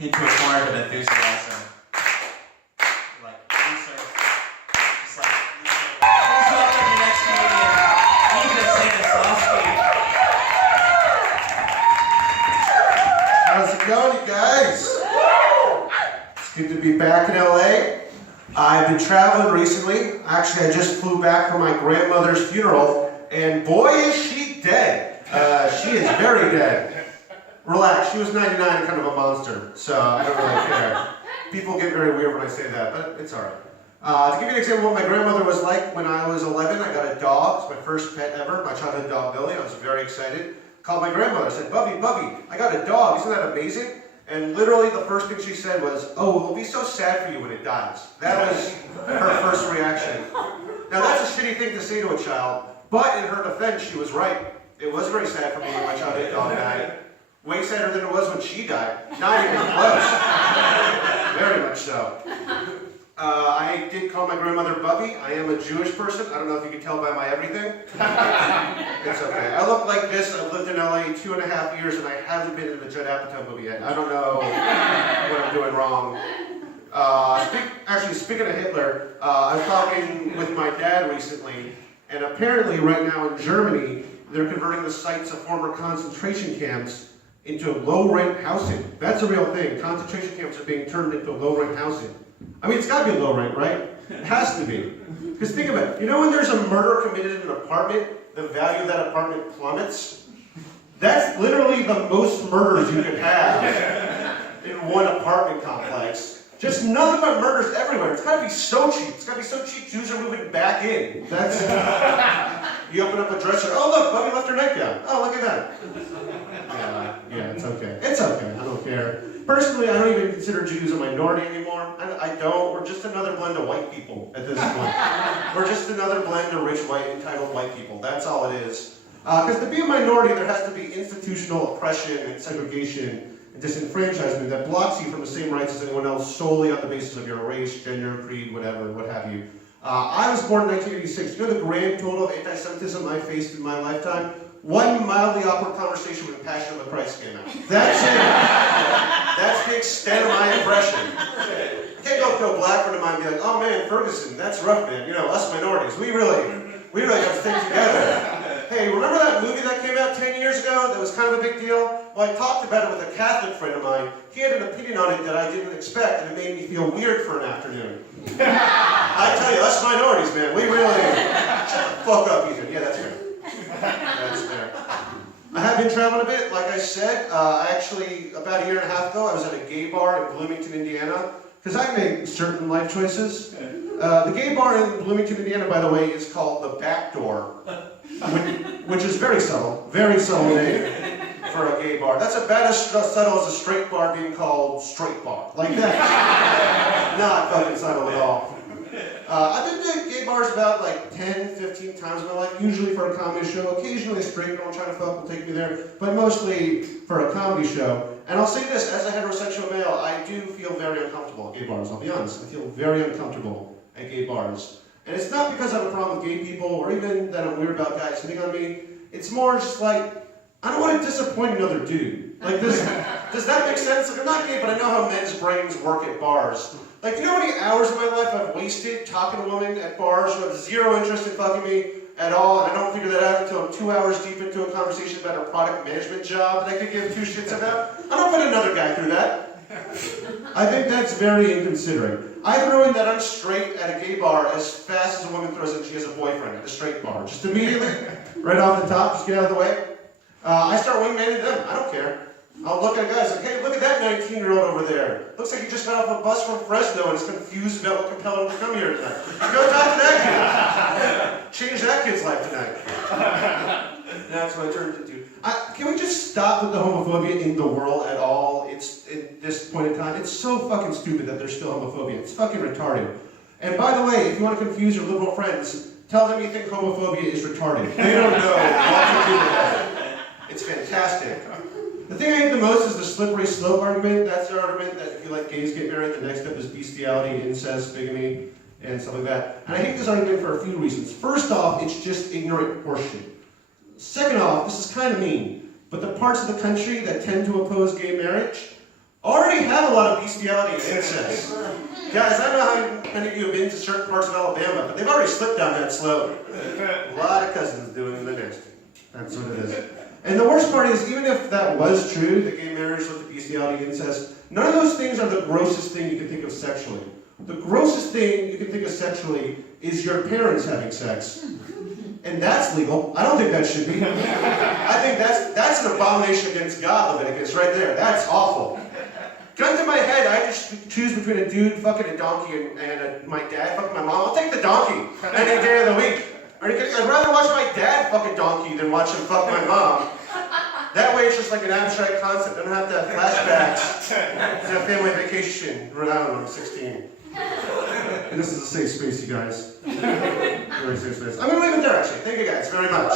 into a corner of enthusiasm. Like, just like, please welcome the next comedian, Stanislawski. How's it going, you guys? It's good to be back in LA. I've been traveling recently. Actually, I just flew back from my grandmother's funeral, and boy, is she dead. She is very dead. Relax, she was 99 and kind of a monster, so I don't really care. People get very weird when I say that, but it's alright. To give you an example of what my grandmother was like when I was 11, I got a dog. It's my first pet ever, my childhood dog Billy. I was very excited. Called my grandmother, I said, Bubby, I got a dog, isn't that amazing? And literally the first thing she said was, oh, it'll be so sad for you when it dies. That was her first reaction. Now that's a shitty thing to say to a child, but in her defense, she was right. It was very sad for me when my childhood dog died. Way sadder than it was when she died. Not even close. Very much so. I did call my grandmother Bubby. I am a Jewish person. I don't know if you can tell by my everything. It's okay. I look like this. I've lived in LA 2.5 years and I haven't been in the Judd Apatow movie yet. I don't know what I'm doing wrong. Speaking of Hitler, I was talking with my dad recently, and apparently right now in Germany, they're converting the sites of former concentration camps into low-rent housing. That's a real thing. Concentration camps are being turned into low-rent housing. I mean, it's got to be low rent, right? It has to be. Because think about it. You know when there's a murder committed in an apartment, the value of that apartment plummets? That's literally the most murders you could have in one apartment complex. Just nothing but murders everywhere. It's got to be so cheap. It's got to be so cheap, Jews are moving back in. That's you open up a dresser. Oh, look, Bubby left her nightgown. Oh, look at that. Yeah, it's okay. It's okay. I don't care. Personally, I don't even consider Jews a minority anymore. I don't. We're just another blend of white people at this point. We're just another blend of rich, white, entitled white people. That's all it is. Because to be a minority, there has to be institutional oppression and segregation and disenfranchisement that blocks you from the same rights as anyone else solely on the basis of your race, gender, creed, whatever, what have you. I was born in 1986. You know the grand total of anti-Semitism I faced in my lifetime? One mildly awkward conversation when Passion of the Christ came out. That's it. That's the extent of my impression. I can't go up to a black friend of mine and be like, oh man, Ferguson, that's rough, man. You know, us minorities, we really got to stick together. Hey, remember that movie that came out 10 years ago that was kind of a big deal? Well, I talked about it with a Catholic friend of mine. He had an opinion on it that I didn't expect, and it made me feel weird for an afternoon. I tell you, us minorities, man, we really... Shut the fuck up, Ethan. Yeah, that's fair. That's fair. I have been traveling a bit, like I said. Actually, about a year and a half ago, I was at a gay bar in Bloomington, Indiana, because I make certain life choices. The gay bar in Bloomington, Indiana, by the way, is called The Back Door, which is very subtle name for a gay bar. That's about as subtle as a straight bar being called Straight Bar. Like that. Not fucking subtle at all. I've been to gay bars about like 10, 15 times in my life, usually for a comedy show. Occasionally a straight girl trying to fuck will take me there, but mostly for a comedy show. And I'll say this, as a heterosexual male, I do feel very uncomfortable at gay bars, I'll be honest. I feel very uncomfortable at gay bars. And it's not because I have a problem with gay people, or even that I'm weird about guys hitting on me. It's more just like, I don't want to disappoint another dude. Like this, does that make sense? Like I'm not gay, but I know how men's brains work at bars. Like, do you know how many hours of my life I've wasted talking to women at bars who have zero interest in fucking me at all, and I don't figure that out until I'm 2 hours deep into a conversation about a product management job that I could give two shits about? I don't put another guy through that. I think that's very inconsiderate. I throw in that I'm straight at a gay bar as fast as a woman throws in she has a boyfriend at a straight bar. Just immediately, right off the top, just get out of the way. I start wingmanning them. I don't care. I'll look at a guy and say, hey, look at that 19-year-old over there. Looks like he just got off a bus from Fresno and is confused about what compelled him to come here tonight. Go talk to that kid. Change that kid's life tonight. That's what I turned into. Can we just stop with the homophobia in the world at all? It's at this point in time, it's so fucking stupid that there's still homophobia. It's fucking retarded. And by the way, if you want to confuse your liberal friends, tell them you think homophobia is retarded. They don't know what to do with that. It's fantastic. The thing I hate the most is the slippery slope argument. That's the argument that if you let gays get married, the next step is bestiality, incest, bigamy, and stuff like that. And I hate this argument for a few reasons. First off, it's just ignorant horseshit. Second off, this is kind of mean, but the parts of the country that tend to oppose gay marriage already have a lot of bestiality and incest. Guys, I don't know how many of you have been to certain parts of Alabama, but they've already slipped down that slope. A lot of cousins doing the nasty. That's what it is. And the worst part is, even if that was true, the gay marriage with the bestiality and incest, none of those things are the grossest thing you can think of sexually. The grossest thing you can think of sexually is your parents having sex. And that's legal. I don't think that should be. I think that's an abomination against God, Leviticus, right there. That's awful. Gun to my head, I just choose between a dude fucking a donkey and my dad fucking my mom. I'll take the donkey any day of the week. Are you kidding? I'd rather watch my dad fuck a donkey than watch him fuck my mom. That way it's just like an abstract concept. I don't have to have flashbacks to a family vacation when I was 16. And this is a safe space, you guys. Very safe space. I'm going to leave it there, actually. Thank you guys very much.